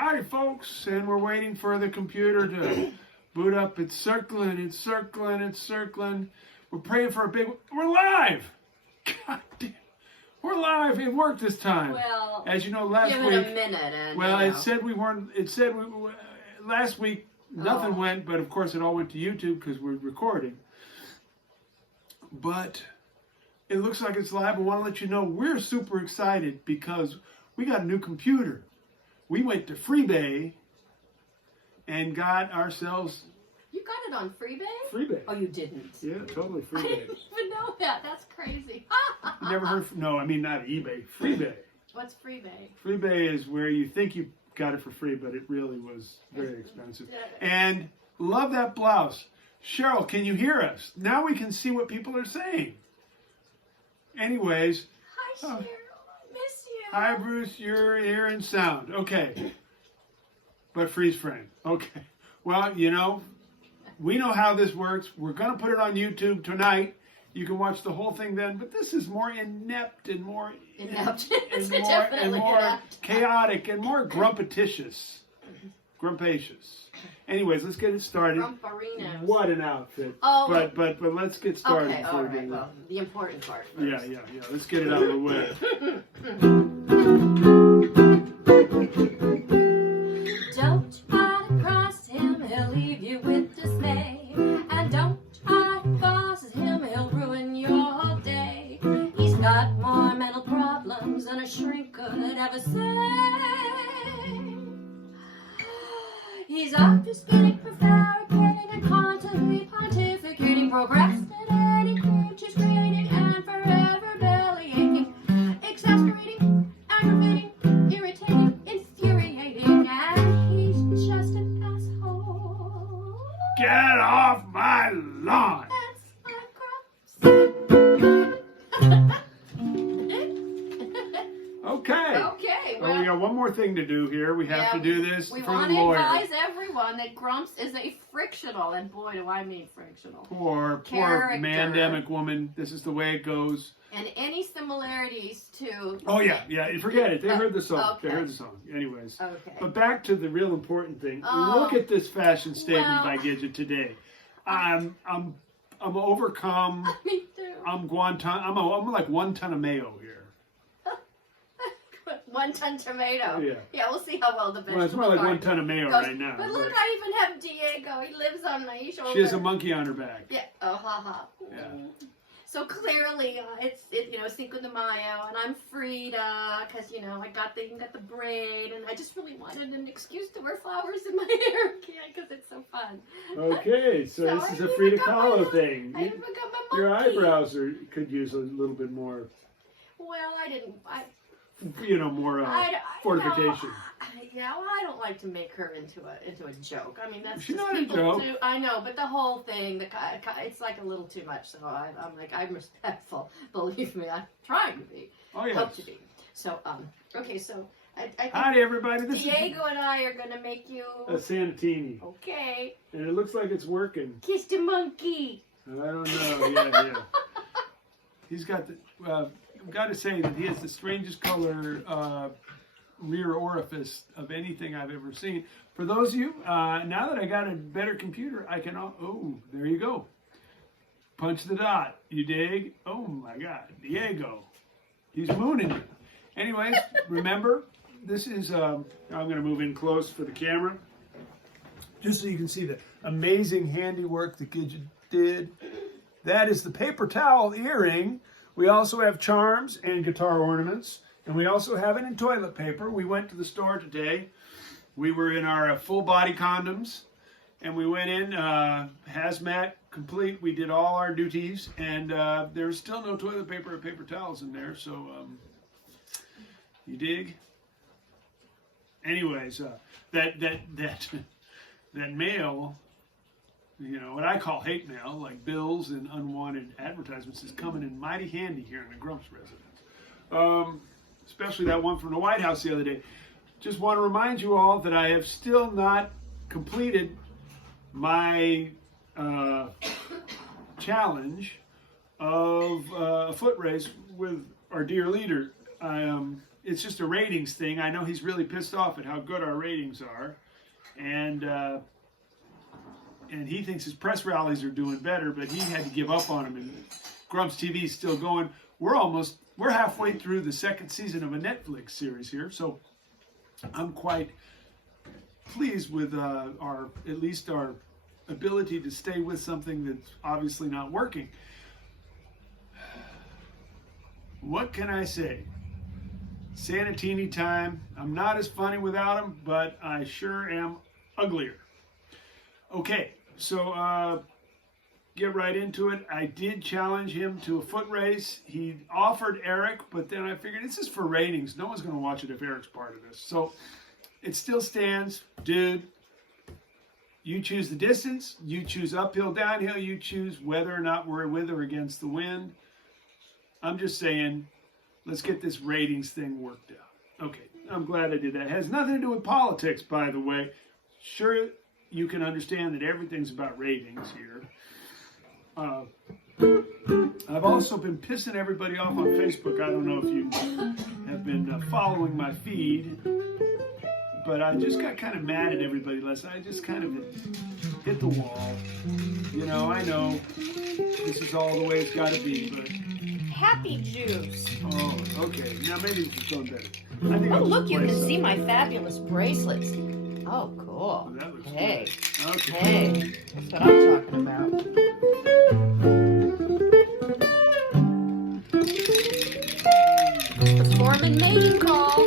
Howdy, folks, and we're waiting for the computer to boot up. It's circling, it's circling, it's circling. We're praying for a big... We're live! God damn. We're live. It worked this time. Well, as you know, last give week... it a minute. And, well, you know. it said we weren't... It said we... Last week, nothing went, but of course it all went to YouTube because we're recording. But it looks like it's live. I want to let you know we're super excited because we got a new computer. We went to Frida and got ourselves... You got it on Frida? Frida. Oh, you didn't? Yeah, totally I Frida. didn't even know that. That's crazy. You never heard... No, I mean not eBay. Frida. What's Frida? Frida is where you think you got it for free, but it really was very expensive. And love that blouse. Cheryl, can you hear us? Now we can see what people are saying. Anyways. Hi, Cheryl. I miss you. Hi, Bruce. You're here in sound. Okay. But freeze frame. Okay. Well, you know, we know how this works. We're going to put it on YouTube tonight. You can watch the whole thing then. But this is more inept and more... Inept. and more chaotic and more grumpetitious. Grumpacious. Anyways, let's get it started. Grumparinos. What an outfit. Oh, but let's get started. Okay, all right. Well, the important part first. Yeah. Let's get it out of the way. Don't try to cross him, he'll leave you with dismay. And don't try to boss him, he'll ruin your day. He's got more mental problems than a shrink could ever say. He's obfuscating, prevaricating, and constantly pontificating, procrastinating, creatures creating, and forever belly aching, exasperating, aggravating, irritating, infuriating, and he's just an asshole. Get off my lawn! That's my grumps. Okay. Okay, Well, we got one more thing to do here. We have to do this we for want the to lawyer. advise everyone that Grumps is a frictional, and boy, do I mean frictional. Poor character. mandemic woman. This is the way it goes. And any similarities to... Oh, yeah. Forget it. They heard the song. Okay. They heard the song. Anyways. Okay. But back to the real important thing. Oh, Look at this fashion statement well, by Gidget today. I'm overcome. Me too. I'm like 1 ton of mayo here. 1 ton tomato. Yeah. We'll see how well the vegetable Well, it's more like 1 garden ton of mayo goes. right now. But look, I even have Diego. He lives on my shoulder. She has a monkey on her back. Yeah. Oh, haha. Yeah. So clearly, it's Sinko de Mayo, and I'm Frida, because I got the braid, and I just really wanted an excuse to wear flowers in my hair, because it's so fun. Okay, so this is a Frida Kahlo thing. I even got my monkey. Your eyebrows could use a little bit more. Well, I didn't. More fortification. I don't like to make her into a joke. I mean, that's She's just not a people joke. do. I know, but the whole thing, it's like a little too much. So I'm respectful. Believe me, I'm trying to be. Oh yes. Hope to be. So okay, so I think Howdy everybody. This Diego and I are gonna make you is a Santini. Okay. And it looks like it's working. Kiss the monkey. I don't know. Yeah. He's got the. I've got to say that he has the strangest color rear orifice of anything I've ever seen. For those of you, now that I got a better computer, I can... Oh, there you go. Punch the dot. You dig? Oh, my God. Diego. He's mooning you. Anyways, remember, this is... I'm going to move in close for the camera. Just so you can see the amazing handiwork that Gidget did. That is the paper towel earring. We also have charms and guitar ornaments, and we also have it in toilet paper. We went to the store today. We were in our full body condoms, and we went in hazmat complete. We did all our duties, and there's still no toilet paper or paper towels in there, so you dig? Anyways, that mail, what I call hate mail, like bills and unwanted advertisements, is coming in mighty handy here in the Grumps residence. Especially that one from the White House the other day. Just want to remind you all that I have still not completed my challenge of a foot race with our dear leader. it's just a ratings thing. I know he's really pissed off at how good our ratings are, and he thinks his press rallies are doing better, but he had to give up on them. And GrumpsTV is still going. We're halfway through the second season of a Netflix series here, so I'm quite pleased with at least our ability to stay with something that's obviously not working. What can I say? Sanatini time. I'm not as funny without him, but I sure am uglier. Okay, so get right into it. I did challenge him to a foot race. He offered Eric, but then I figured this is for ratings. No one's going to watch it if Eric's part of this. So it still stands. Dude, you choose the distance. You choose uphill, downhill. You choose whether or not we're with or against the wind. I'm just saying, let's get this ratings thing worked out. Okay, I'm glad I did that. It has nothing to do with politics, by the way. Sure, you can understand that everything's about ratings here. I've also been pissing everybody off on Facebook. I don't know if you have been following my feed, but I just got kind of mad at everybody last night. I just kind of hit the wall. You know, I know this is all the way it's got to be, but... Happy juice. Oh, okay. Now maybe this is going better. I think Oh, I'll look, you play can some. see my fabulous bracelets. Oh, cool. Oh, that looks Hey, good. Okay. hey, that's what I'm talking about. Foreman mating call.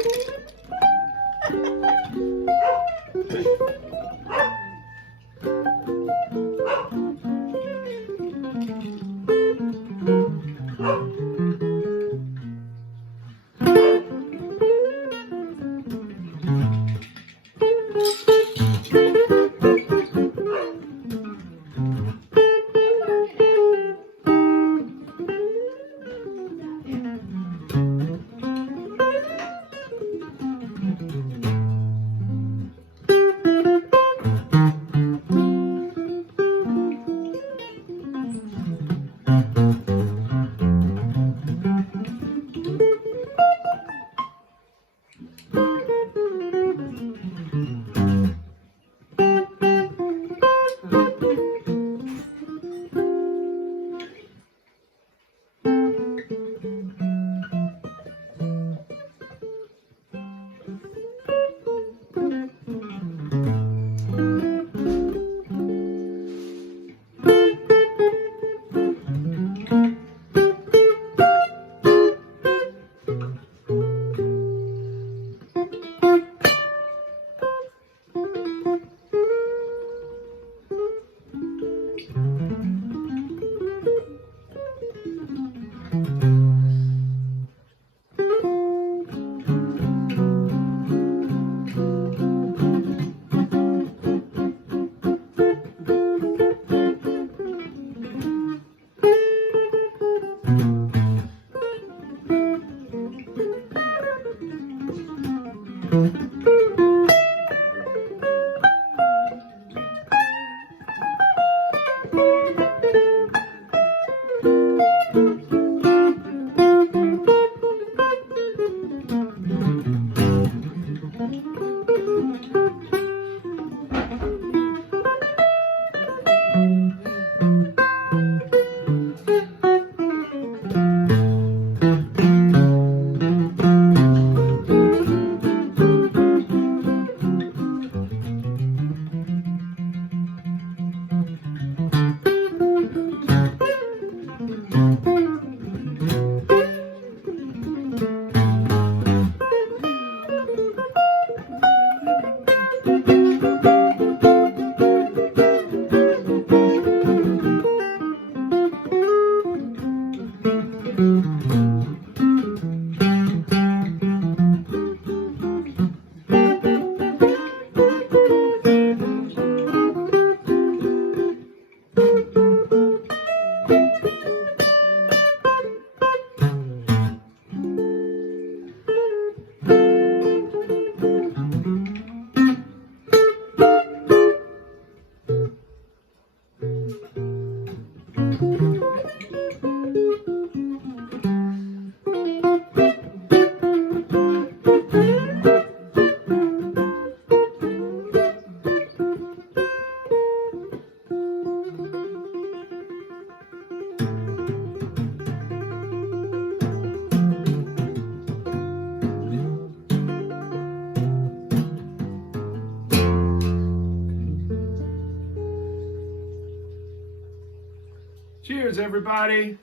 Year's, everybody.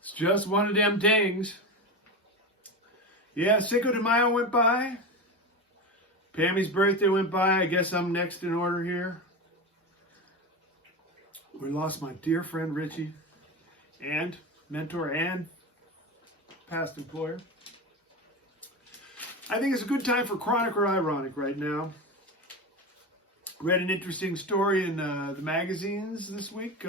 It's just one of them things. Yeah, Sinko de Mayo went by. Pammy's birthday went by. I guess I'm next in order here. We lost my dear friend Richie, and mentor and past employer. I think it's a good time for chronic or ironic right now. Read an interesting story in the magazines this week.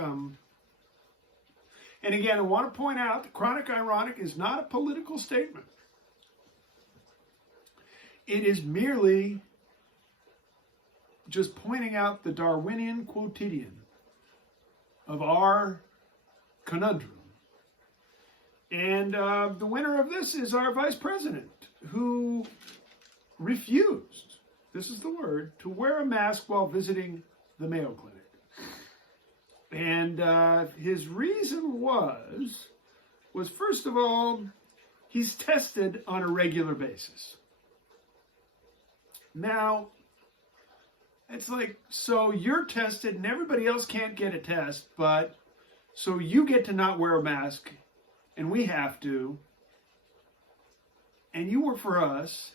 And again, I want to point out that chronic ironic is not a political statement. It is merely just pointing out the Darwinian quotidian of our conundrum. And the winner of this is our vice president, who refused, this is the word, to wear a mask while visiting the Mayo Clinic. And his reason was first of all, he's tested on a regular basis. Now, it's like, so you're tested and everybody else can't get a test, but so you get to not wear a mask and we have to, and you work for us.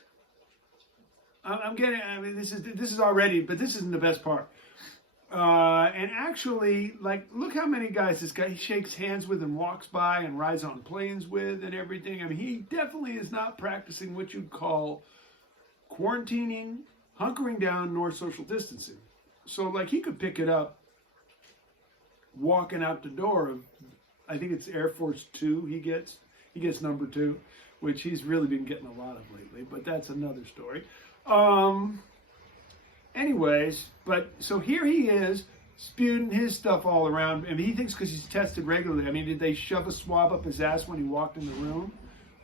This is already, but this isn't the best part. And actually, like, look how many guys this guy shakes hands with and walks by and rides on planes with and everything. I mean, he definitely is not practicing what you'd call quarantining, hunkering down, nor social distancing. So, like, he could pick it up walking out the door of, I think it's Air Force 2 he gets number 2, which he's really been getting a lot of lately, but that's another story. Anyways, but so here he is spewing his stuff all around, and he thinks because he's tested regularly. I mean, did they shove a swab up his ass when he walked in the room?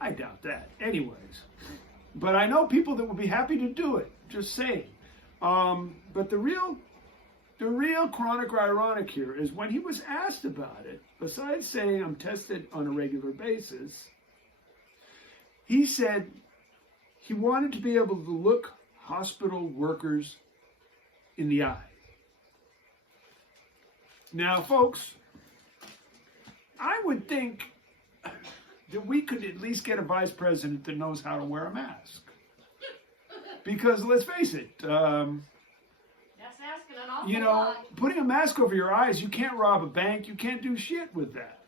I doubt that. Anyways, but I know people that would be happy to do it. Just saying. But the real chronic or ironic here is when he was asked about it, besides saying I'm tested on a regular basis, he said he wanted to be able to look hospital workers in the eye. Now, folks, I would think that we could at least get a vice president that knows how to wear a mask. Because let's face it, That's asking an awful lot. putting a mask over your eyes, you can't rob a bank, you can't do shit with that.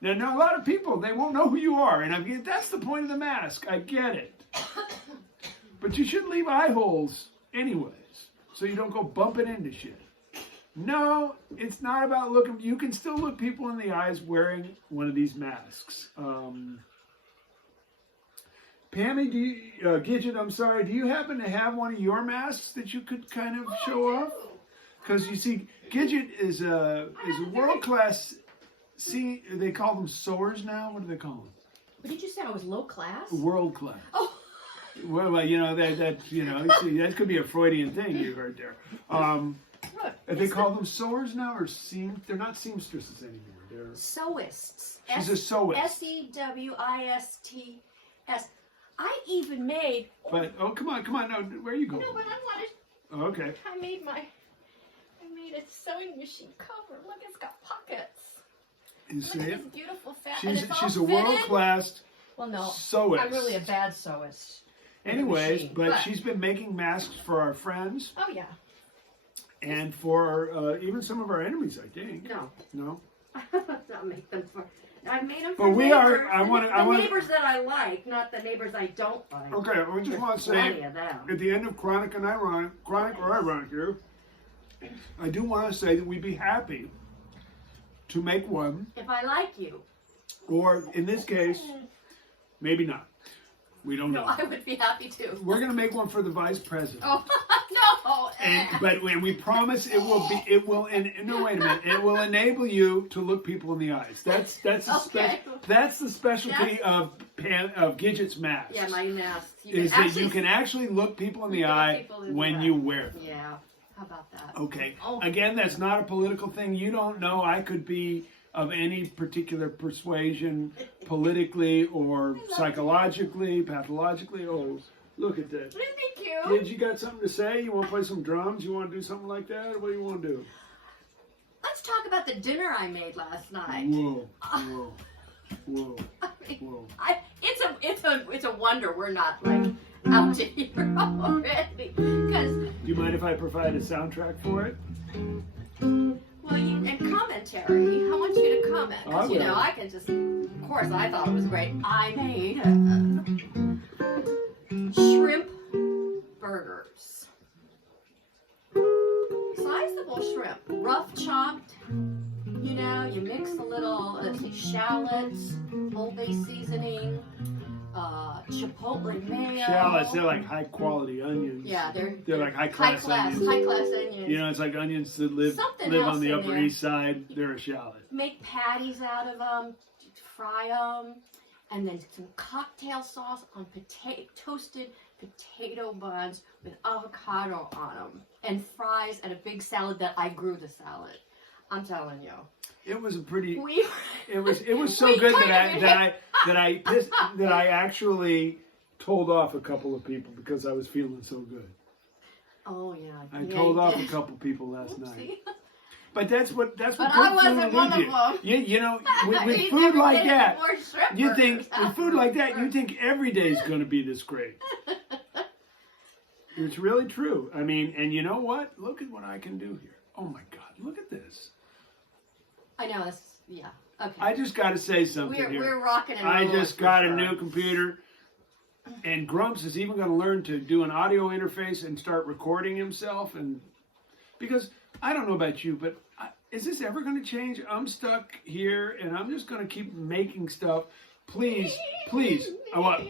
Now, a lot of people, they won't know who you are, and I mean, that's the point of the mask. I get it. But you should leave eye holes anyways, so you don't go bumping into shit. No, it's not about looking. You can still look people in the eyes wearing one of these masks. Pammy, Gidget, I'm sorry, do you happen to have one of your masks that you could kind of show off? Because you see, Gidget is a world-class, they call them sewers now? What do they call them? What did you say? I was low class? World class. Oh. Well, that could be a Freudian thing you heard there. They call them sewers now, or they're not seamstresses anymore. They're sewists. She's a sewist. SEWISTS. I even made. But come on, no, where are you going? No, but I wanted. Oh, okay. I made a sewing machine cover. Look, it's got pockets. You see Look it? at this beautiful fat. She's a world class. Well, no, sewist. I'm really a bad sewist. Anyways, but she's been making masks for our friends. Oh yeah. And for even some of our enemies, I think. No. I'll make them for. I made them for But we neighbors. are. I want to. Neighbors that I like, not the neighbors I don't like. Okay, we just want to say Plenty of them. at the end of chronic or ironic here, I do want to say that we'd be happy to make one, If I like you. or in this case, maybe not. We don't know. No, I would be happy to. We're gonna make one for the vice president. Oh no! But when we promise it will, no, wait a minute, it will enable you to look people in the eyes. That's the specialty of Gidget's mask. Yeah, my mask. Is that you can actually look people in the eye when you wear them. Yeah. How about that? Okay. Oh. Again, that's not a political thing. You don't know. I could be of any particular persuasion, politically or psychologically, pathologically. Oh, look at that. Isn't it cute? Kids, you got something to say? You want to play some drums? You want to do something like that? What do you want to do? Let's let's talk about the dinner I made last night. Whoa, whoa, whoa, I mean, whoa. it's a wonder we're not like out to here already. Because Do you mind if I provide a soundtrack for it? well, and commentary. I want you to comment because I you know will. I can just. Of course, I thought it was great. I made shrimp burgers. Sizable shrimp, rough chopped. You know, you mix a little, let's see, shallots, Old Bay seasoning, chipotle mayo. Shallots, they're like high quality onions. Yeah, They're like high class onions. high class onions. You know, it's like onions that live Something on else the in Upper there. East Side. They're a shallot. Make patties out of them, fry them, and then some cocktail sauce on toasted potato buns with avocado on them, and fries and a big salad that I grew the salad. I'm telling you, It was a pretty. we It was so We good kind that I actually told off a couple of people because I was feeling so good. oh yeah, I yeah, told you off did. a couple people last night. Oopsie. But that's what But good I food wasn't will one do. of them. You know, with We food never like made that, more shrimp you think burgers. with food like that, you think every day is going to be this great. It's really true. I mean, and you know what? Look at what I can do here. Oh my God, look at this. I know this. Yeah. Okay. I just got to say something here. We're rocking and I rolling just for got a sure. new computer, and Grumps is even going to learn to do an audio interface and start recording himself. And because I don't know about you, but is this ever going to change? I'm stuck here, and I'm just going to keep making stuff. Please, please. I want.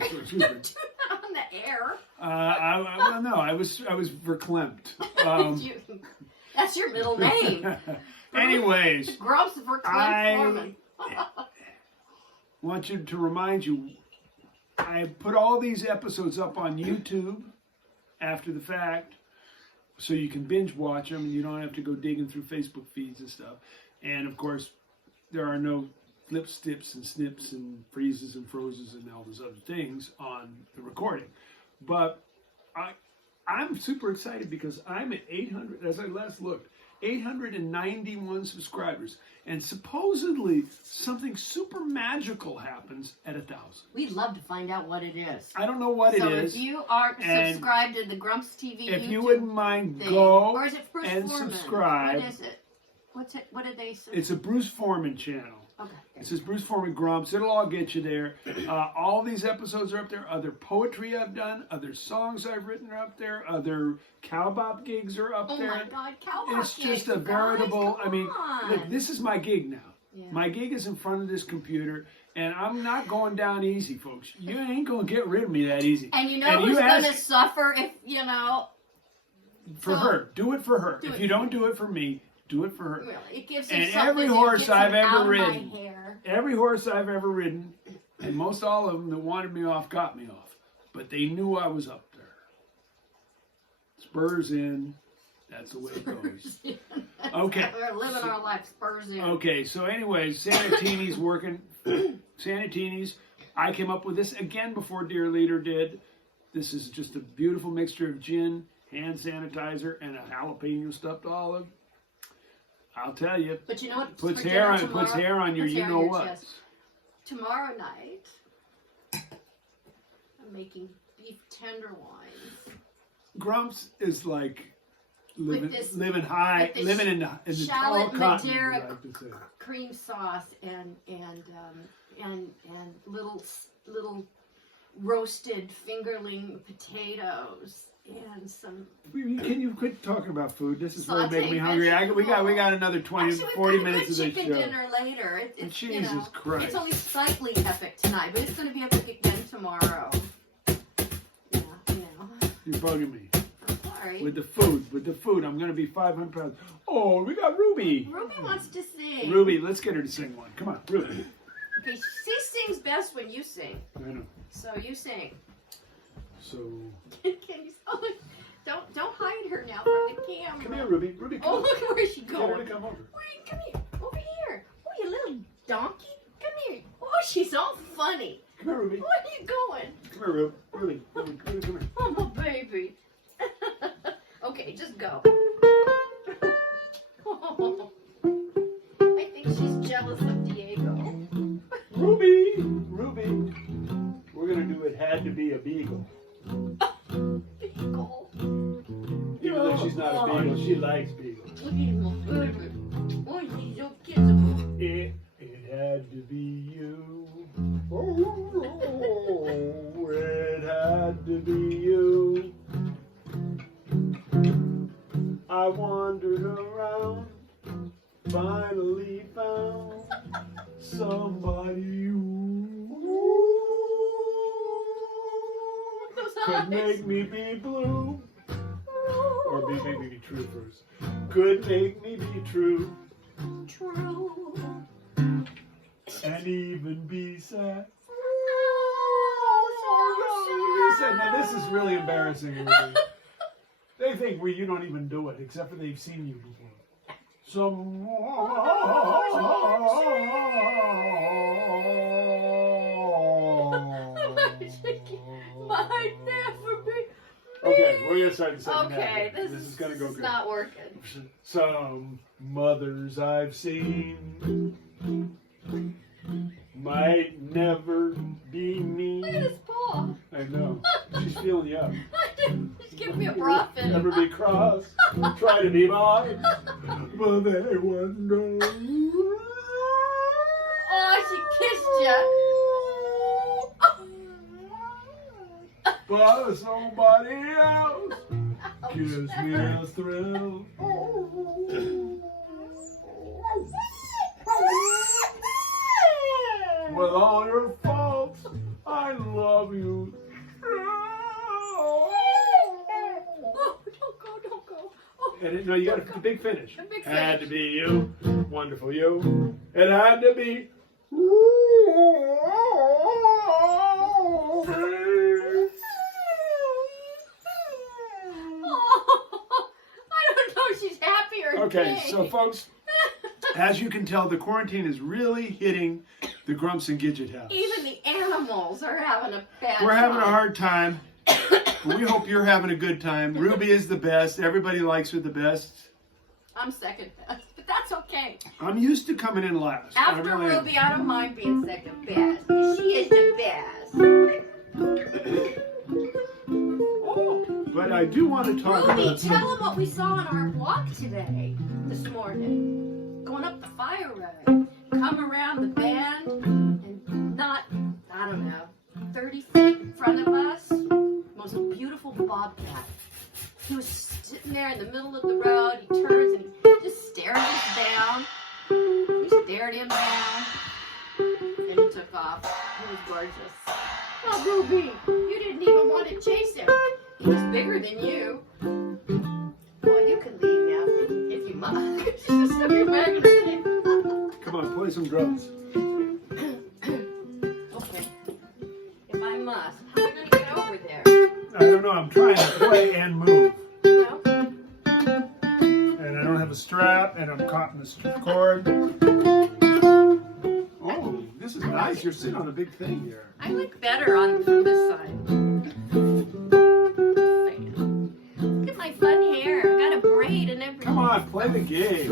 Excuse me. on the air. Well, no, I was verklempt. That's your middle name. Anyways, Grumps for I Foreman. want you to remind you, I put all these episodes up on YouTube after the fact, so you can binge watch them and you don't have to go digging through Facebook feeds and stuff. And of course, there are no flips, stips, and snips, and freezes and frozes and all those other things on the recording. But I'm super excited because I'm at 800, as I last looked, 891 subscribers. And supposedly something super magical happens at 1,000. We'd love to find out what it is. I don't know what So it is. if you aren't and subscribed to the GrumpsTV If YouTube you wouldn't mind, thing, go or is it Bruce and Foreman? subscribe. What is it? What's it? What did they say? It's a Bruce Foreman channel. Okay. It says Bruce Foreman Grumps. It'll all get you there. All these episodes are up there. Other poetry I've done, other songs I've written are up there. Other cowbop gigs are up Oh there. my God, cowboy It's just gigs, a you guys, veritable. come I mean, on. look, this is my gig now. Yeah. My gig is in front of this computer, and I'm not going down easy, folks. You ain't gonna get rid of me that easy. And you know who's going to suffer if, you know, for so- her. Do it for her. Do If it you for don't do it for me, do it for her. really, it gives him And something every that horse gets I've him ever out of ridden. my hair. Every horse I've ever ridden, and most all of them that wanted me off got me off. But they knew I was up there. Spurs in. That's the way it goes. Okay. We're living our life spurs in. Okay, so anyways, Sanatini's working. Sanatini's. I came up with this again before Dear Leader did. This is just a beautiful mixture of gin, hand sanitizer, and a jalapeno stuffed olive. I'll tell you, But you know what? puts For hair dinner on your puts you hair on know your what. chest. Tomorrow night, I'm making beef tenderloins. Grumps is like living this- high, with this living in the tall shallot cotton. Madeira I like to say. cream sauce and little roasted fingerling potatoes and some. Can you quit talking about food? This is really Sauteed making me hungry. We got vegetable. another 20, Actually, we've 40 got a minutes good of this chicken show. dinner later. It's you Jesus know, Christ. It's only slightly epic tonight, but it's going to be epic again tomorrow. Yeah, you know. You're bugging me. I'm sorry. With the food, I'm going to be 500 pounds. Oh, we got Ruby. Ruby wants to sing. Ruby, let's get her to sing one. Come on, Ruby. Okay, she sings best when you sing. I know. So you sing. So, Can you? Oh, don't hide her now from the camera. come here, Ruby. Ruby, come Oh, on. look at where she's Get her to going. come over. Wait, come here. Over here. Oh, you little donkey. Come here. Oh, she's all funny. Come here, Ruby. Where are you going? Come here, Ruby. Ruby, come here. Oh, my baby. Okay, just go. I think she's jealous of Diego. Ruby, we're gonna do it had to be a beagle. Beagle. Even though she's not a beagle, she likes beagles. Oh, he's my favorite. Oh, he's so kissable. It had to be you. Oh, it had to be you. I wandered around, finally found somebody who could make me be blue. Or make me be true first. Could make me be true. True. And even be sad. Oh, so Now this is really embarrassing. Everybody. They think you don't even do it, except for they've seen you before. Might never be. Okay, we're gonna start the second half. Okay, this is gonna go is good. not working. Some mothers I've seen might never be me. Look at his paw. I know. She's feeling you up. She's giving me a bra fit. Never be cross. Try to be mine. But they wonder. Oh, she kissed you. But somebody else gives me a thrill. With all your faults, I love you. Oh, don't go. Oh, And no, you got the big finish. The big Had to finish. be you, wonderful you. It had to be. I don't know if she's happy or Okay, gay. so folks, as you can tell, the quarantine is really hitting the Grumps and Gidget house. Even the animals are having a bad We're having a time. hard time. But we hope you're having a good time. Ruby is the best. Everybody likes her the best. I'm second best, but that's okay. I'm used to coming in last. I After really am. Ruby, I don't mind being second best. She is the best. Oh, But I do want to talk Ruby, about tell them what we saw on our walk today, this morning. Going up the fire road, come around the bend, and not, I don't know, 30 feet in front of us, most beautiful bobcat. He was sitting there in the middle of the road. He turns and he just stares us down. We stared him down, and he took off. He was gorgeous. Oh, Ruby, you didn't even want to chase him. He was bigger than you. Well, you can leave now if you must. Just so you're back in the Come on, play some drums. Okay. If I must, how am I going to get over there? I don't know. I'm trying to play and move. Well, And I don't have a strap, and I'm caught in the cord. Oh, this is nice. You're sitting on a big thing here. I look better from this side. Look at my fun hair. I got a braid and everything. Come on, play the game.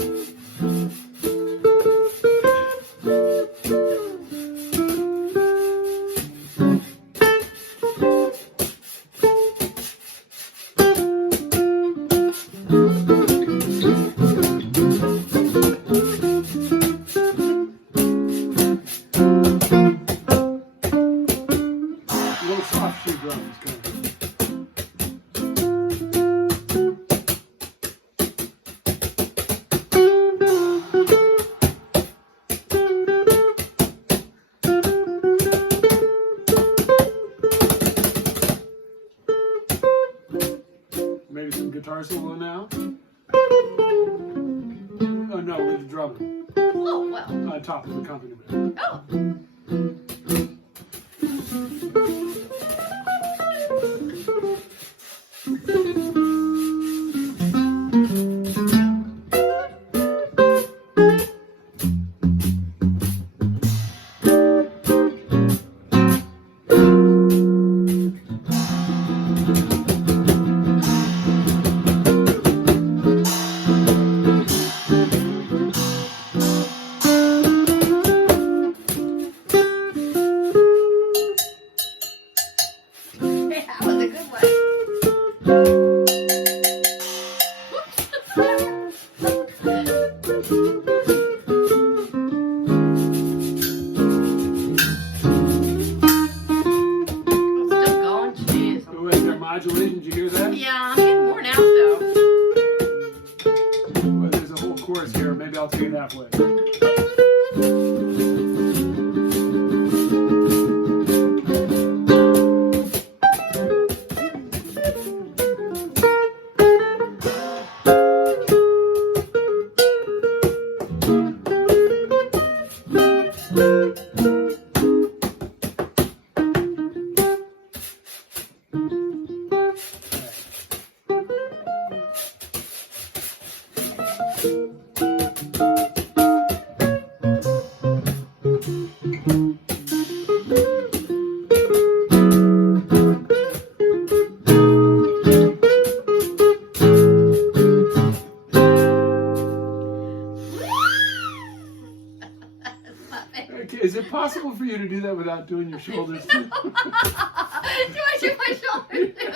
Little soft shoe drums coming. Maybe some guitar solo now? Oh no, with the drumming. Oh, well. On top of the accompaniment. Oh. modulation. Did you hear that? Yeah, I'm getting worn out though. Well, there's a whole chorus here. Maybe I'll take it halfway. Okay, is it possible for you to do that without doing your shoulders? Do I do my shoulders too?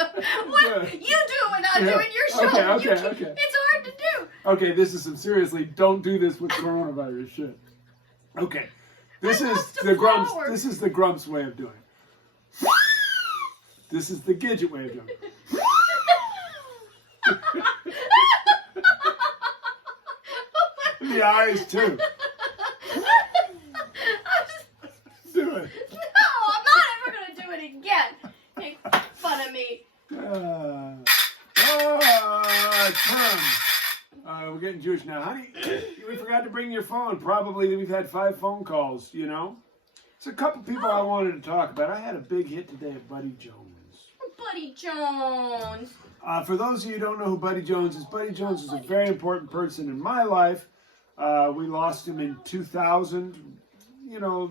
What? Yeah. You do it without doing your shoulders. Okay. It's hard to do. Okay, this is some seriously, don't do this with coronavirus shit. Okay. This I is lost a the grumps. flower. This is the grumps way of doing it. This is the Gidget way of doing it. The eyes too. Do it. No, I'm not ever going to do it again. Make fun of me. Term. We're getting Jewish now. Honey, we forgot to bring your phone. Probably we've had 5 phone calls, you know. It's a couple people I wanted to talk about. I had a big hit today at Buddy Jones. Buddy Jones. For those of you who don't know who Buddy Jones is is a very important person in my life. We lost him in 2000, you know,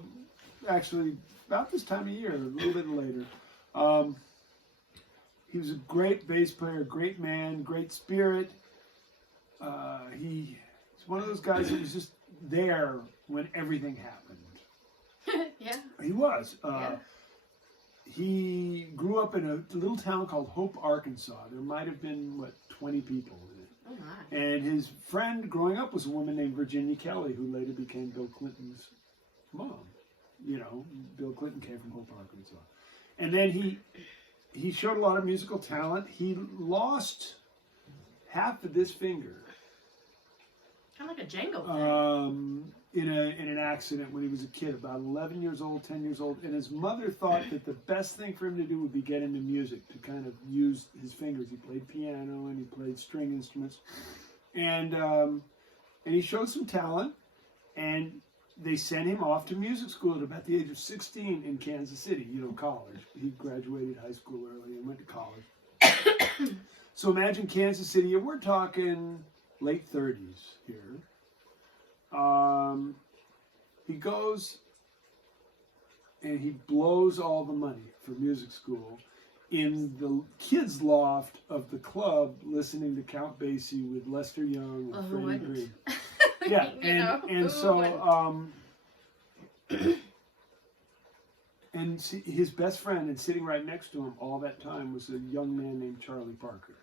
actually about this time of year, a little bit later. He was a great bass player, great man, great spirit. He's one of those guys that was just there when everything happened. Yeah. He was. Yeah. He grew up in a little town called Hope, Arkansas. There might have been, 20 people in it. Oh my. And his friend growing up was a woman named Virginia Kelly, who later became Bill Clinton's mom. You know, Bill Clinton came from Hope, Arkansas. And then he showed a lot of musical talent. He lost half of this finger Kind of like a Django thing. in an accident when he was a kid, about 11 years old, 10 years old. And his mother thought that the best thing for him to do would be get into music, to kind of use his fingers. He played piano and he played string instruments. And he showed some talent, and they sent him off to music school at about the age of 16 in Kansas City, you know, college. He graduated high school early and went to college. So imagine Kansas City, and we're talking late 30s here. He goes and he blows all the money for music school in the kids' loft of the club, listeing to Count Basie with Lester Young and who Freddie wouldn't? Green. Yeah, and so and see, his best friend, and sitting right next to him all that time, was a young man named Charlie Parker.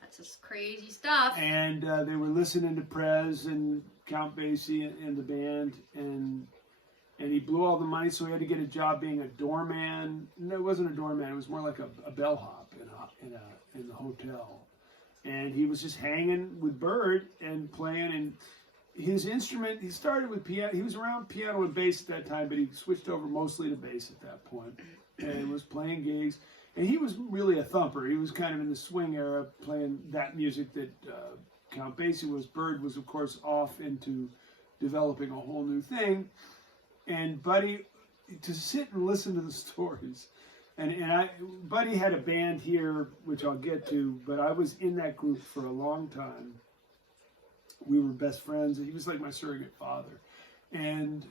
That's just crazy stuff. And they were listening to Prez and Count Basie and the band, and he blew all the money, so he had to get a job being a doorman. No, it wasn't a doorman; it was more like a bellhop in the hotel. And he was just hanging with Bird and playing. And his instrument, he started with piano. He was around piano and bass at that time, but he switched over mostly to bass at that point, and was playing gigs. And he was really a thumper. He was kind of in the swing era, playing that music that Count Basie was. Bird was, of course, off into developing a whole new thing. And Buddy, to sit and listen to the stories, and Buddy had a band here, which I'll get to, but I was in that group for a long time. We were best friends. He was like my surrogate father. And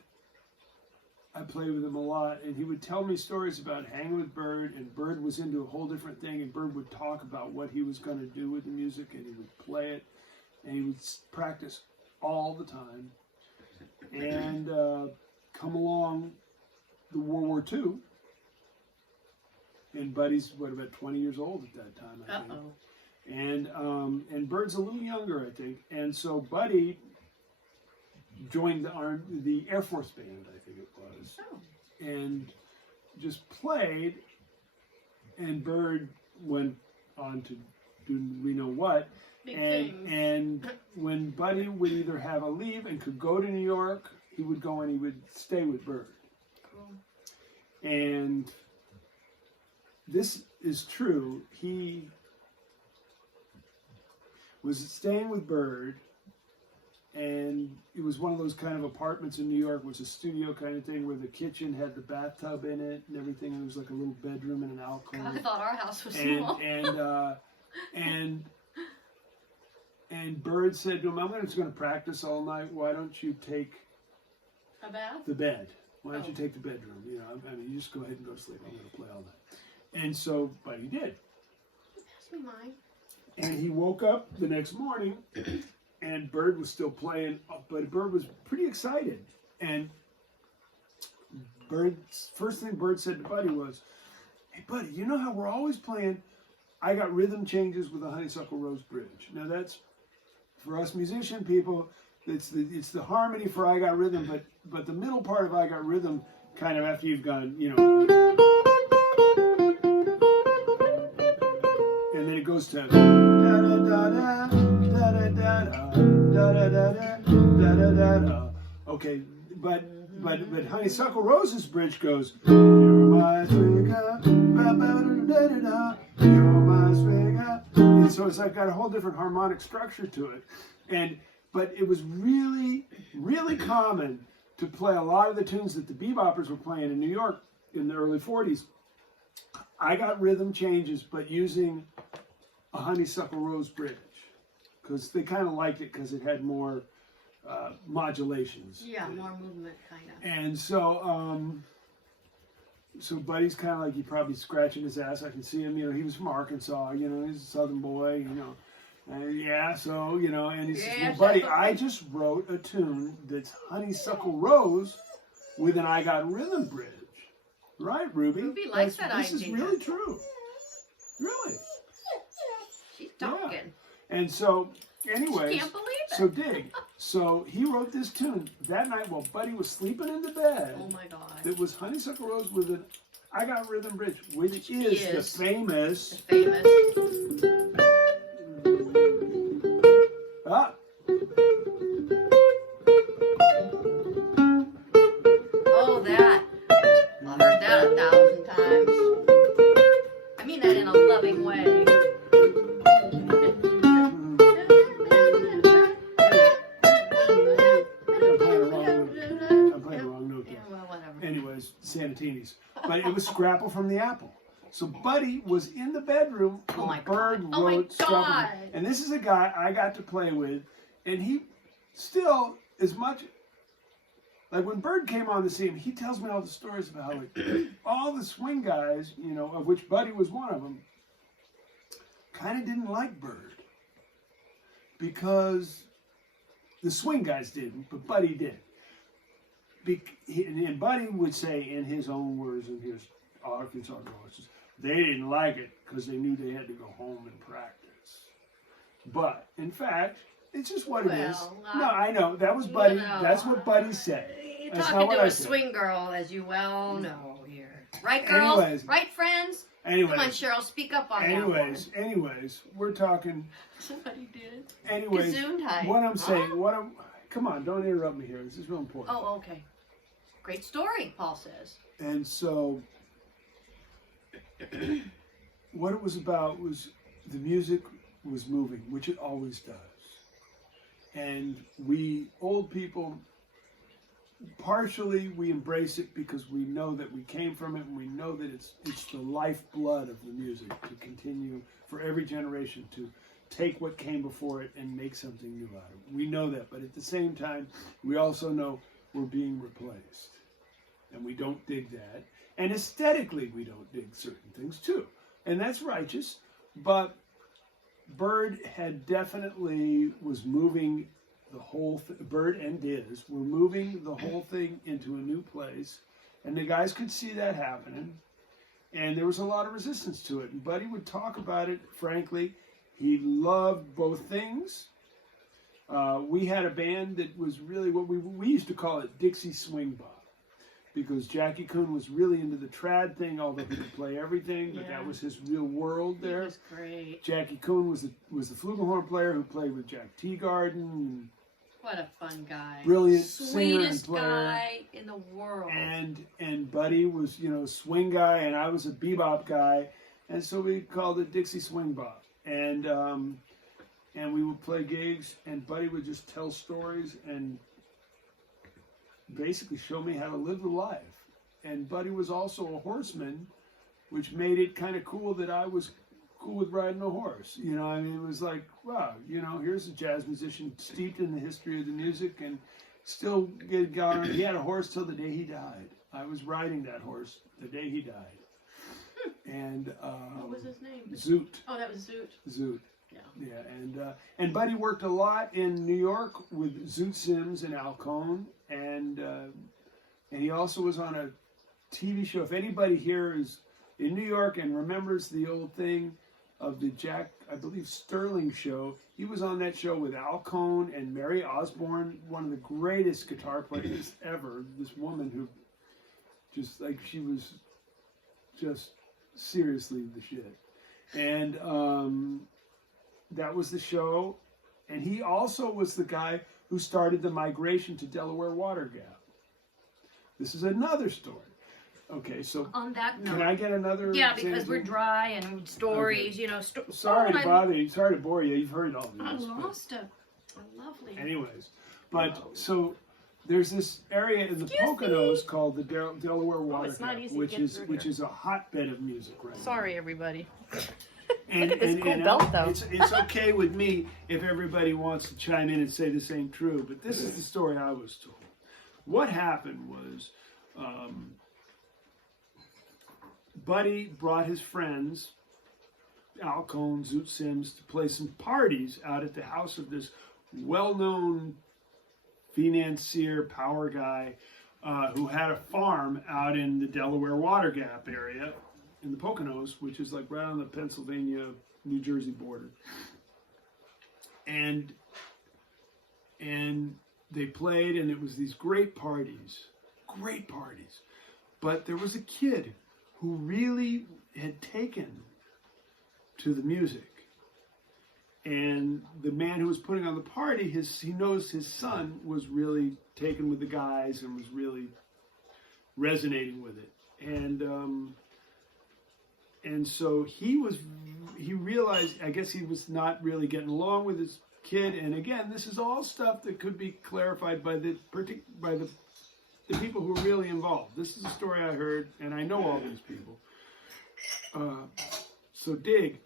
I played with him a lot, and he would tell me stories about hanging with Bird, and Bird was into a whole different thing, and Bird would talk about what he was going to do with the music, and he would play it, and he would practice all the time. And come along the World War II, and Buddy's, about 20 years old at that time, I think. Uh-oh. And Bird's a little younger, I think, and so Buddy joined the Air Force Band, I think it was, and just played, and Bird went on to do we know what. Big And, things. and when Buddy would either have a leave and could go to New York, he would go and he would stay with Bird. Cool. And this is true. He was staying with Bird, and it was one of those kind of apartments in New York. It was a studio kind of thing where the kitchen had the bathtub in it and everything. And it was like a little bedroom and an alcove. God, I thought our house was And small. and Bird said to him, "I'm just going to practice all night. Why don't you take A bath? the bed? Why don't Oh. you take the bedroom? You know, I mean, you just go ahead and go to sleep. I'm going to play all night." And so, but he did. Pass me mine. And He woke up the next morning, and Bird was still playing, but Bird was pretty excited. And first thing Bird said to Buddy was, "Hey, Buddy, you know how we're always playing, I got rhythm changes with a honeysuckle rose bridge." Now that's, for us musician people, it's the harmony for I got rhythm, but the middle part of I got rhythm, kind of after you've gone, you know, and then it goes to da da da da da da da da da da da da da da. Okay, but Honeysuckle Rose's bridge goes, "You're my sweetheart, ba ba da da da, you're my sweetheart." And so it's like got a whole different harmonic structure to it, but it was really, really common to play a lot of the tunes that the beboppers were playing in New York in the early 40s. I got rhythm changes, but using a Honeysuckle Rose bridge, because they kind of liked it because it had more modulations. Yeah, more movement, kind of. And so, so Buddy's kind of like, he probably scratching his ass. I can see him, you know, he was from Arkansas, you know, he's a Southern boy, you know. Yeah, so, you know, and he says, "Well, Buddy, I just wrote a tune that's Honeysuckle Rose with an I Got Rhythm bridge." Right, Ruby? Ruby likes that This is idea. really true. Really. She's talking. And so, anyways, She can't believe it. so dig. So he wrote this tune that night while Buddy was sleeping in the bed. Oh my God. It was Honeysuckle Rose with an I Got Rhythm bridge, which is the famous. Famous. Ah, Oh, that. I've heard that 1,000 times. I mean that in a loving way. I'm playing the wrong note Yeah, there. well, whatever. Anyways, Sanatinis. But it was Scrapple from the Apple. So Buddy was in the bedroom Oh when my Bird God. Oh my wrote Scrapple. God. And this is a guy I got to play with, and he still, as much, like when Bird came on the scene, he tells me all the stories about how like, all the swing guys, you know, of which Buddy was one of them, kind of didn't like Bird. Because the swing guys didn't, but Buddy did. And Buddy would say in his own words, and here's Arkansas voices, they didn't like it because they knew they had to go home and practice. But in fact, it's just what it is. No, I know that was Buddy. You know, That's what Buddy said. You're That's not talking what to I a said. swing girl, as you well know here. Right, girls? Anyways. Right, friends? Come on, Anyways, Cheryl, speak up on anyways, we're talking. that. Somebody did. Anyways, Gesundheit. what I'm saying, come on, don't interrupt me here. This is real important. Oh, okay. Great story, Paul says. And so, what it was about was the music was moving, which it always does. And we old people, partially we embrace it because we know that we came from it, and we know that it's the lifeblood of the music to continue for every generation to take what came before it and make something new out of it. We know that, but at the same time, we also know we're being replaced. And we don't dig that. And aesthetically, we don't dig certain things too. And that's righteous. But Bird had definitely was moving the whole Bird and Diz were moving the whole thing into a new place. And the guys could see that happening. And there was a lot of resistance to it. And Buddy would talk about it, frankly. He loved both things. We had a band that was really what we used to call it Dixie Swing Bop. because Jackie Coon was really into the trad thing, although he could play everything, but that was his real world there. He was great. Jackie Coon was the flugelhorn player who played with Jack Teagarden. What a fun guy. Brilliant singer and Sweetest player. guy in the world. And Buddy was, swing guy, and I was a bebop guy, and so we called it Dixie Swing Bop. And we would play gigs, and Buddy would just tell stories and basically show me how to live the life. And Buddy was also a horseman, which made it kind of cool that I was cool with riding a horse. It was like, wow, here's a jazz musician steeped in the history of the music and still get going. He had a horse till the day he died. I was riding that horse the day he died. And what was his name? Zoot. Oh, that was Zoot. Zoot. Yeah. Yeah, and Buddy worked a lot in New York with Zoot Sims and Al Cohn, and he also was on a TV show. If anybody here is in New York and remembers the old thing of the Jack, I believe, Sterling show, he was on that show with Al Cohn and Mary Osborne, one of the greatest guitar players ever. This woman who she was just seriously the shit. And that was the show, and he also was the guy who started the migration to Delaware Water Gap. This is another story. Okay, so On that note. can I get another? Yeah, because example? we're dry and stories, Okay. Sorry to bother you. Sorry to bore you. You've heard all I these. but lost a lovely. anyways, so there's this area in the Poconos called the Delaware Water it's not Gap, easy to which get is through which here. is a hotbed of music right now. Sorry, everybody. And, Look at this cool belt, though. It's okay with me if everybody wants to chime in and say this ain't true, but this is the story I was told. What happened was, Buddy brought his friends, Al Cohn, Zoot Sims, to play some parties out at the house of this well-known financier, power guy, who had a farm out in the Delaware Water Gap area in the Poconos, which is like right on the Pennsylvania-New Jersey border. And they played, and it was these great parties. But there was a kid who really had taken to the music. And the man who was putting on the party, he knows his son was really taken with the guys and was really resonating with it. And so he realized, I guess he was not really getting along with his kid. And again, this is all stuff that could be clarified by the people who are really involved. This is a story I heard, and I know all these people. So dig.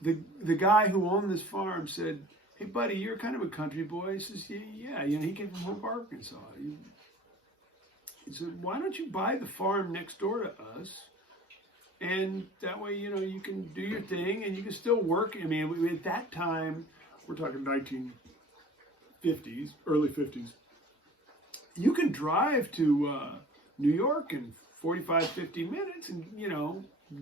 The guy who owned this farm said, "Hey, buddy, you're kind of a country boy." He says, "Yeah, he came from Hope, Arkansas." He said, "Why don't you buy the farm next door to us? And that way, you can do your thing and you can still work." I mean, at that time, we're talking 1950s, early 50s. You can drive to New York in 45, 50 minutes and,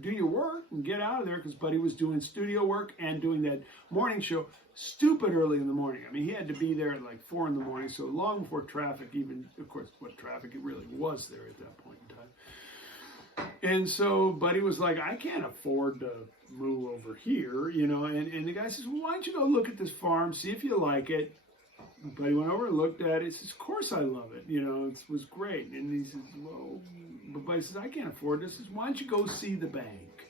do your work and get out of there, because Buddy was doing studio work and doing that morning show stupid early in the morning. I mean, he had to be there at like 4 in the morning, so long before traffic even, of course, what traffic it really was there at that point in time. And so Buddy was like, "I can't afford to move over here," and the guy says, "Well, why don't you go look at this farm, see if you like it?" And Buddy went over and looked at it. He says, "Of course I love it. It was great." And he says, "Well," but Buddy says, "I can't afford this." He says, "Why don't you go see the bank?"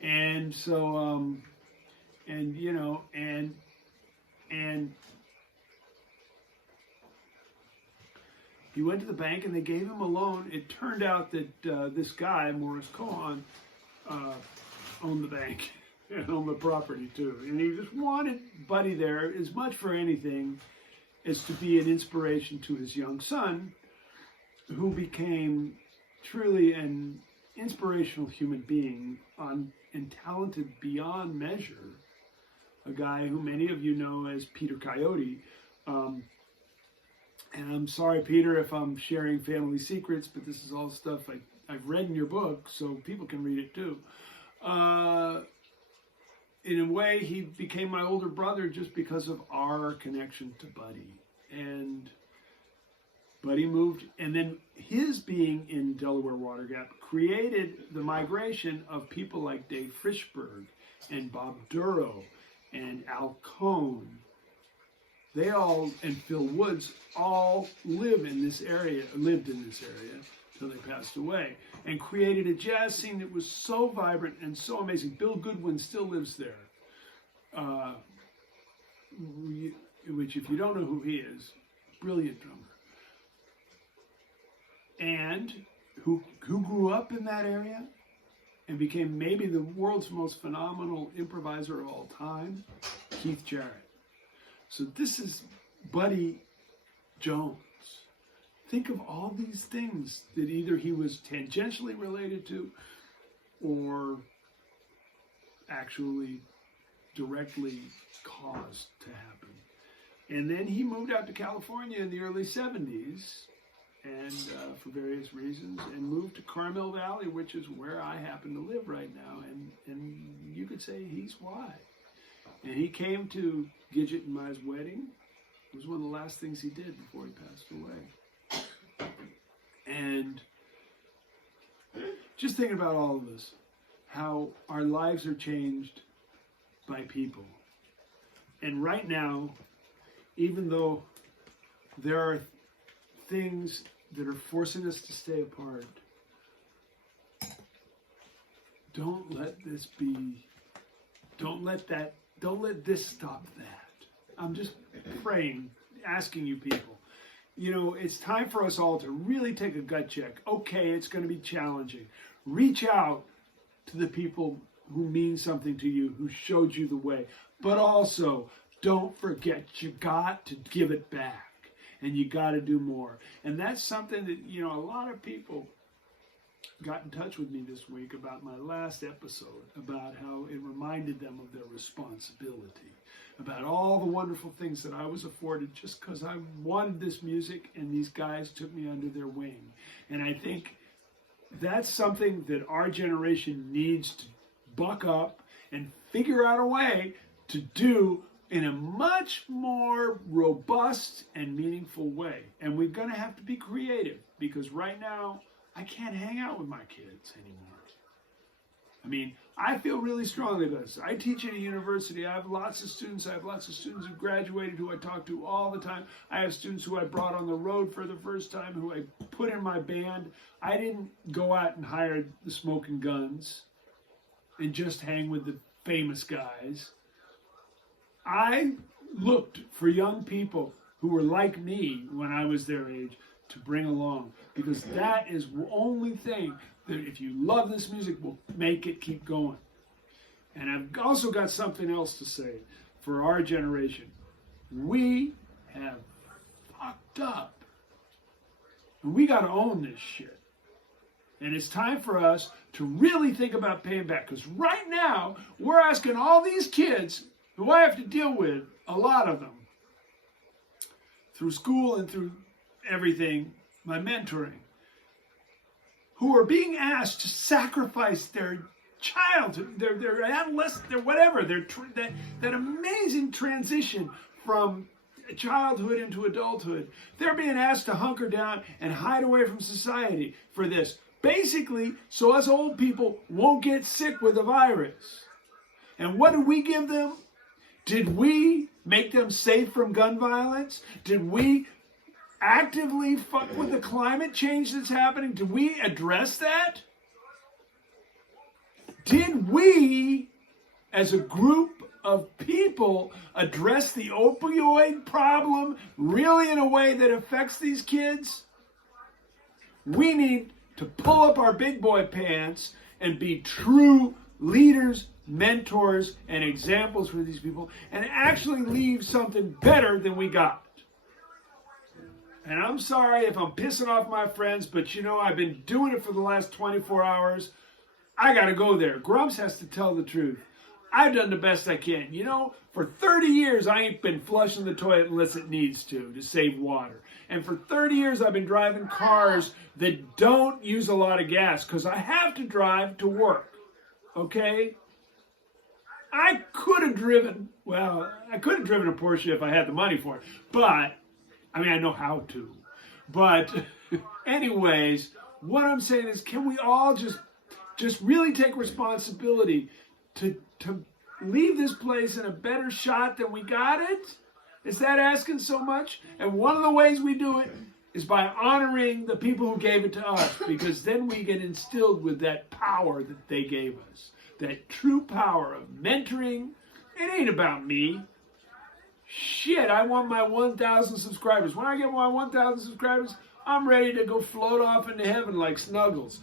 And so, and he went to the bank and they gave him a loan. It turned out that this guy, Morris Cohen, owned the bank and owned the property too. And he just wanted Buddy there as much for anything as to be an inspiration to his young son, who became truly an inspirational human being and talented beyond measure. A guy who many of you know as Peter Coyote. And I'm sorry, Peter, if I'm sharing family secrets, but this is all stuff I've read in your book, so people can read it too. In a way, he became my older brother just because of our connection to Buddy. And Buddy moved, and then his being in Delaware Water Gap created the migration of people like Dave Frischberg and Bob Duro and Al Cohn. They all, and Phil Woods, all lived in this area until they passed away, and created a jazz scene that was so vibrant and so amazing. Bill Goodwin still lives there, which, if you don't know who he is, brilliant drummer. And who grew up in that area and became maybe the world's most phenomenal improviser of all time, Keith Jarrett. So this is Buddy Jones. Think of all these things that either he was tangentially related to or actually directly caused to happen. And then he moved out to California in the early 70s, and for various reasons, and moved to Carmel Valley, which is where I happen to live right now, and you could say he's why. And he came to Gidget and Maya's wedding. It was one of the last things he did before he passed away. And just thinking about all of this, how our lives are changed by people. And right now, even though there are things that are forcing us to stay apart, don't let this stop that. I'm just praying, asking you people. You know, it's time for us all to really take a gut check. Okay, it's going to be challenging. Reach out to the people who mean something to you, who showed you the way. But also, don't forget, you got to give it back. And you got to do more. And that's something that, you know, a lot of people got in touch with me this week about my last episode, about how it reminded them of their responsibility, about all the wonderful things that I was afforded just because I wanted this music and these guys took me under their wing. And I think that's something that our generation needs to buck up and figure out a way to do in a much more robust and meaningful way. And we're going to have to be creative, because right now I can't hang out with my kids anymore. I mean, I feel really strongly about this. I teach at a university. I have lots of students. I have lots of students who graduated who I talk to all the time. I have students who I brought on the road for the first time, who I put in my band. I didn't go out and hire the smoking guns and just hang with the famous guys. I looked for young people who were like me when I was their age to bring along, because that is the only thing that, if you love this music, will make it keep going. And I've also got something else to say for our generation. We have fucked up. And we got to own this shit. And it's time for us to really think about paying back, because right now we're asking all these kids who I have to deal with, a lot of them, through school and through everything, my mentoring, who are being asked to sacrifice their childhood, their adolescence, their whatever, that amazing transition from childhood into adulthood. They're being asked to hunker down and hide away from society for this. Basically, so us old people won't get sick with the virus. And what do we give them? Did we make them safe from gun violence? Did we actively fuck with the climate change that's happening? Did we address that? Did we, as a group of people, address the opioid problem really in a way that affects these kids? We need to pull up our big boy pants and be true leaders, mentors, and examples for these people, and actually leave something better than we got. And I'm sorry if I'm pissing off my friends, but you know, I've been doing it for the last 24 hours. I gotta go there. Grumps has to tell the truth. I've done the best I can. You know, for 30 years, I ain't been flushing the toilet unless it needs to save water. And for 30 years, I've been driving cars that don't use a lot of gas, because I have to drive to work. Okay? I could have driven a Porsche if I had the money for it. But, I mean, I know how to. But anyways, what I'm saying is, can we all just really take responsibility to leave this place in a better shot than we got it? Is that asking so much? And one of the ways we do it is by honoring the people who gave it to us, because then we get instilled with that power that they gave us. That true power of mentoring. It ain't about me. Shit, I want my 1,000 subscribers. When I get my 1,000 subscribers, I'm ready to go float off into heaven like Snuggles.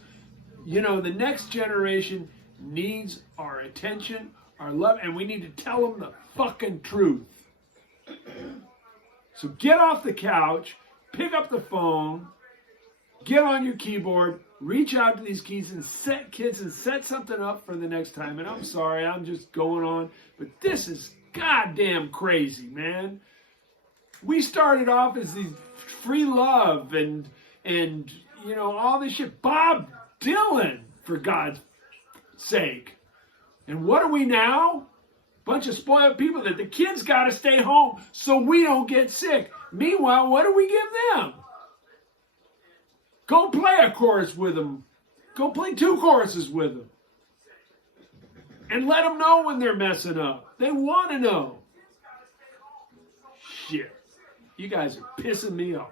You know, the next generation needs our attention, our love, and we need to tell them the fucking truth. So get off the couch, pick up the phone, get on your keyboard, reach out to these kids and set something up for the next time. And I'm sorry, I'm just going on, but this is goddamn crazy, man. We started off as these free love and you know, all this shit. Bob Dylan, for God's sake. And what are we now? Bunch of spoiled people that the kids got to stay home so we don't get sick. Meanwhile, what do we give them? Go play a chorus with them. Go play 2 choruses with them. And let them know when they're messing up. They want to know. Shit. You guys are pissing me off.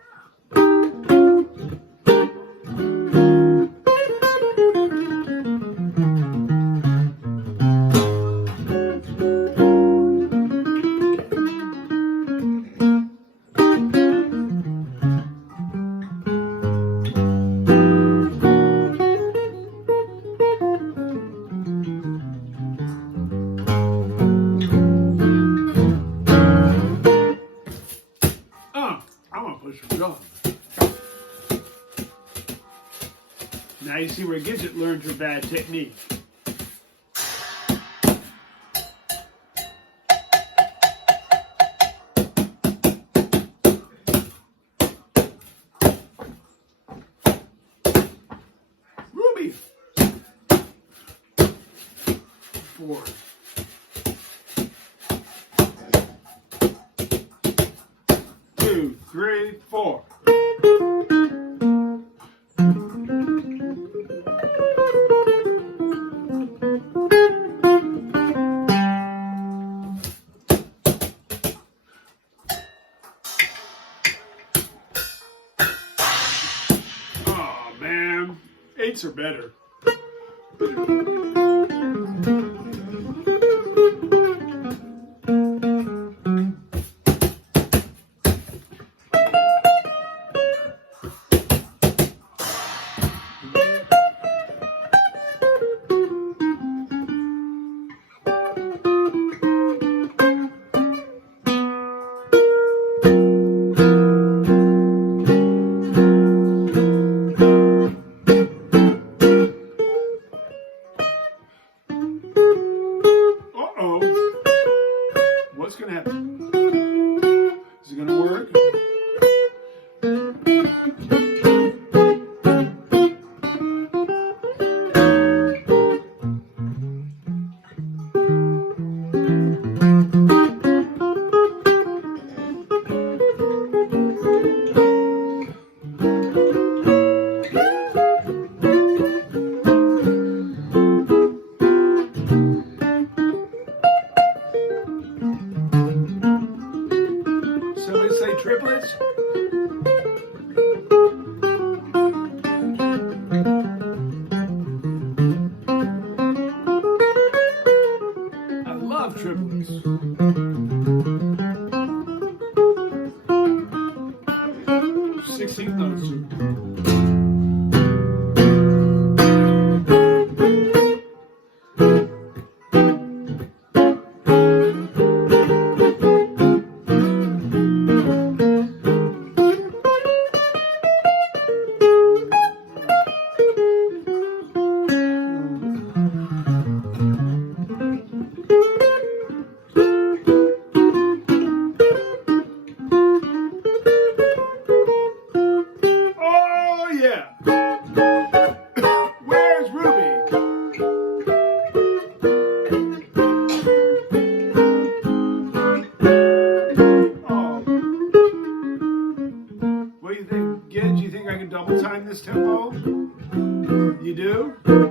Now you see where Gidget learned her bad technique. Ruby. 4. Two, 3, 4. Eights are better.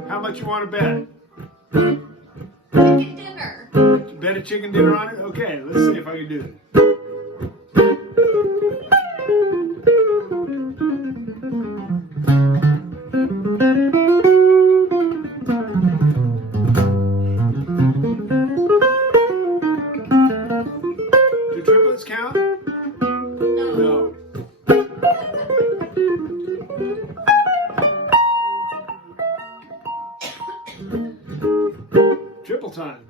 How much you want to bet? Chicken dinner. Bet a chicken dinner on it? Okay, let's see if I can do it. Do triplets count? No. No. Triple time.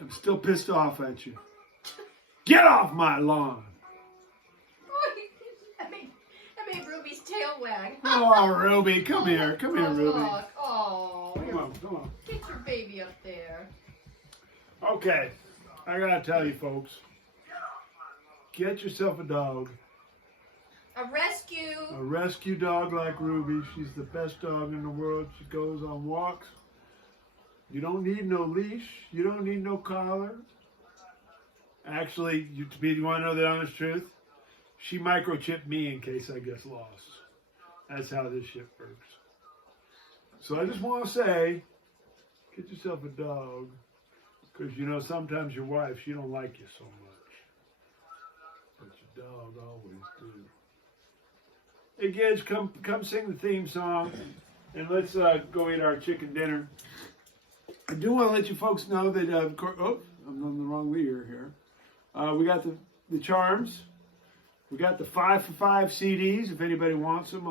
I'm still pissed off at you. Get off my lawn. I made Ruby's tail wag. Oh, Ruby, come here. Come here, Ruby. Look. Oh, Come on, come on. get your baby up there. Okay, I gotta tell you folks. Get yourself a dog. A rescue. A rescue dog like Ruby. She's the best dog in the world. She goes on walks. You don't need no leash. You don't need no collar. Actually, you want to know the honest truth? She microchipped me in case I get lost. That's how this shit works. So I just want to say, get yourself a dog. Because, you know, sometimes your wife, she don't like you so much. But your dog always do. Hey, Gidge, come sing the theme song. And let's go eat our chicken dinner. I do want to let you folks know that, oh, I'm on the wrong ear here. We got the charms. We got the 5 for 5 CDs. If anybody wants them,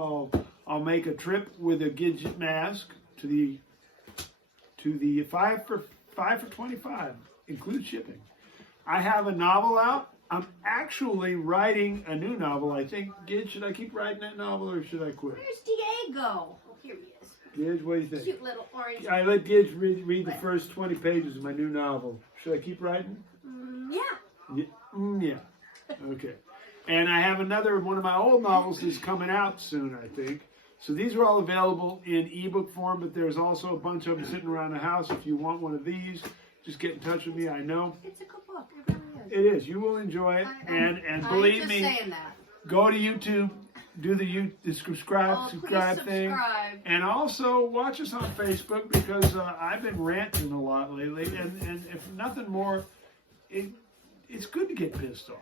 I'll make a trip with a Gidget mask to the 5 for 25. Includes shipping. I have a novel out. I'm actually writing a new novel. I think, Gidge, should I keep writing that novel or should I quit? Where's Diego? Oh, here he is. Gidge, what do you think? Cute little orange. I let Gidge read the first 20 pages of my new novel. Should I keep writing? Yeah. Yeah. Okay. And I have another one of my old novels that's coming out soon, I think. So these are all available in ebook form, but there's also a bunch of them sitting around the house. If you want one of these, just get in touch with me. I know It's a good book. It really is. it is. You will enjoy it, and believe I'm me, just saying that. go to YouTube, do the subscribe Please thing, subscribe. and also watch us on Facebook because I've been ranting a lot lately, and if nothing more, it's good to get pissed off.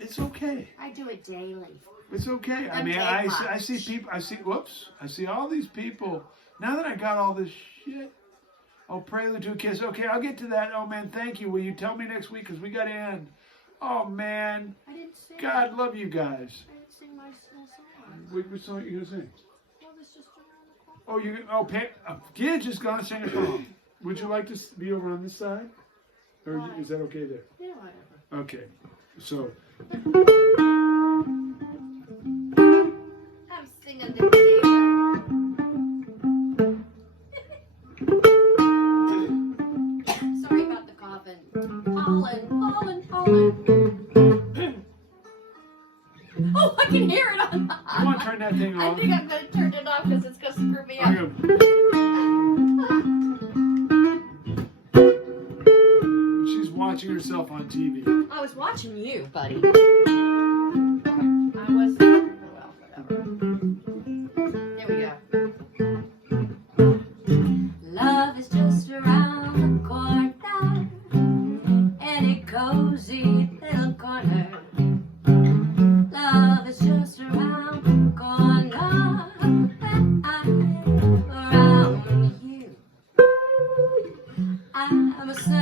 It's okay. I do it daily. It's okay. I Doesn't mean, take I much. see people. I see all these people. Now that I got all this shit. Oh, Prelude to a Kiss. Okay, I'll get to that. Oh man, thank you. Will you tell me next week? Because we got to end. Oh man, I didn't sing. God love you guys. I didn't sing my song. What song are you gonna sing? Well, this just around the corner. Oh, Gidge is gonna sing a song. Would you like to be over on this side, or Why? is that okay there? Yeah, whatever. Okay, so. I'm singing the Diego. Sorry about the coughing. Pollen. Oh, I can hear it on. You want to turn that thing I off? think I'm going to turn it off because it's going to screw me I'm up. gonna- She's watching herself on TV. I was watching you, buddy. I was. Well, whatever. There we go. Love is just around the corner.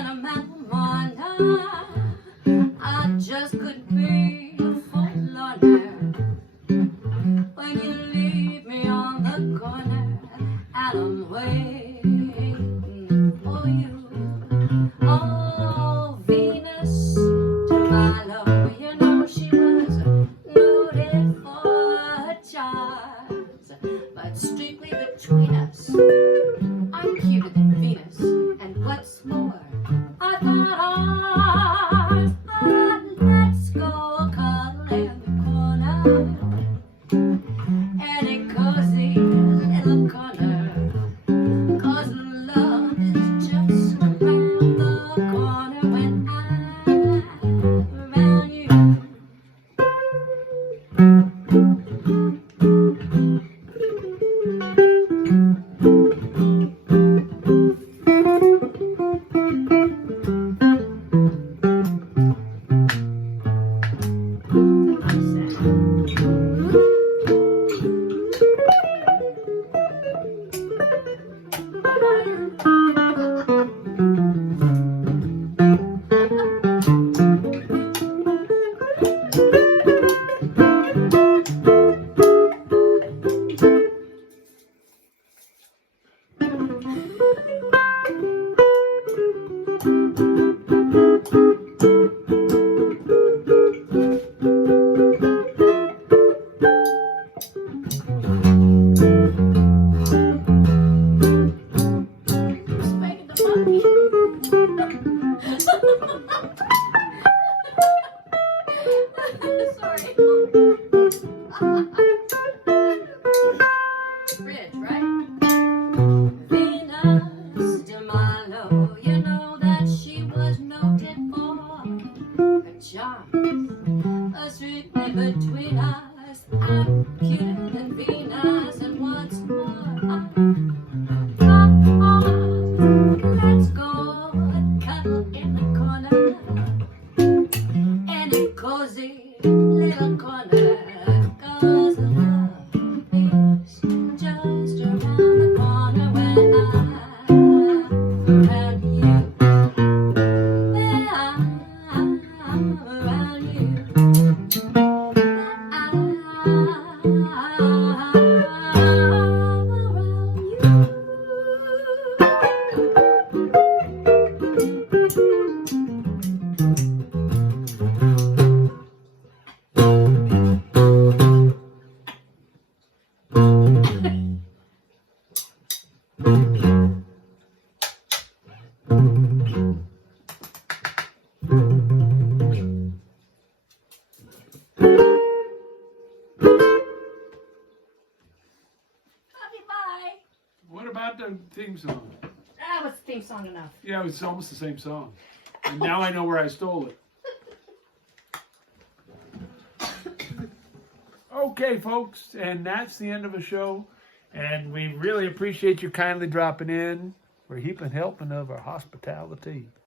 and a marijuana. I just could be a forlorner when you leave me on the corner, and I'm waiting for you. Oh, Venus de Milo, you know she was noted for her charms, but strictly between us, I'm cuter than Venus, and what's more, I got ours. Let's go cuddle in the corner, any cozy little corner, 'cause love is just around the corner when I'm around you. Spanking the monkey. Sorry. Bridge, right? Venus de Milo, you know that she was noted for her charms. Strictly between us, I'm cuter than Venus, and what's more, I'm got ours. Let's go and cuddle in the corner, in a cozy little corner, 'cause love is just around the corner when I'm around you. When I'm around you. Bye. What about the theme song? That was theme song enough. Yeah, it's almost the same song. And now I know where I stole it. Okay, folks, and that's the end of the show. And we really appreciate you kindly dropping in. We're heaping helping of our hospitality.